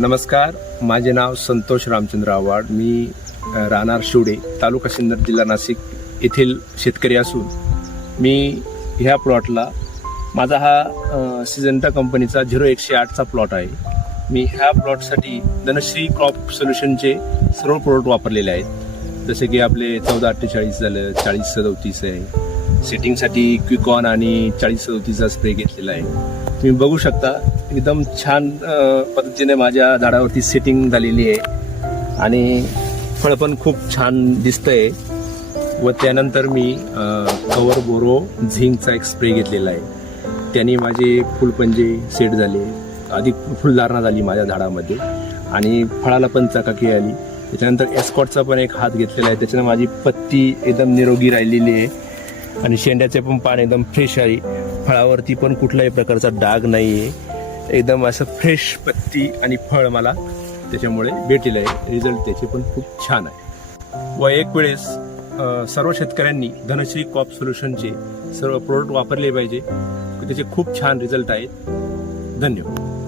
नमस्कार, माझे नाव संतोष रामचंद्र आव्हाड. मी राहणार शिवडे, तालुका सिन्नर, जिल्हा नाशिक येथील शेतकरी असून मी ह्या प्लॉटला माझा हा सिजंटा कंपनीचा 0108चा प्लॉट आहे. मी ह्या प्लॉटसाठी धनश्री क्रॉप सोल्युशनचे सर्व प्रोडक्ट वापरलेले आहेत. जसे की आपले 1448 झालं, 4037 आहे. सेटिंगसाठी क्विकॉन आणि 4037चा स्प्रे घेतलेला आहे. तुम्ही बघू शकता एकदम छान पद्धतीने माझ्या झाडावरती सेटिंग झालेली आहे आणि फळ पण खूप छान दिसतंय. व त्यानंतर मी कवर बोरो झिंकचा एक स्प्रे घेतलेला आहे. त्याने माझे फुलपंजे सेट झाले, अधिक फुलधारणा झाली माझ्या झाडामध्ये आणि फळाला पण चकाकी आली. त्याच्यानंतर एस्कॉटचा पण एक हात घेतलेला आहे. त्याच्यानं माझी पत्ती एकदम निरोगी राहिलेली आहे आणि शेंड्याचे पण पान एकदम फ्रेश आहे. फळावरती पण कुठल्याही प्रकारचा डाग नाही आहे. एकदम असं फ्रेश पत्ती आणि फळ मला त्याच्यामुळे भेटलेलं आहे. रिझल्ट त्याचे पण खूप छान आहे. व एक वेळेस सर्व शेतकऱ्यांनी धनश्री क्रॉप सोल्युशनचे सर्व प्रोडक्ट वापरले पाहिजे. त्याचे खूप छान रिझल्ट आहेत. धन्यवाद.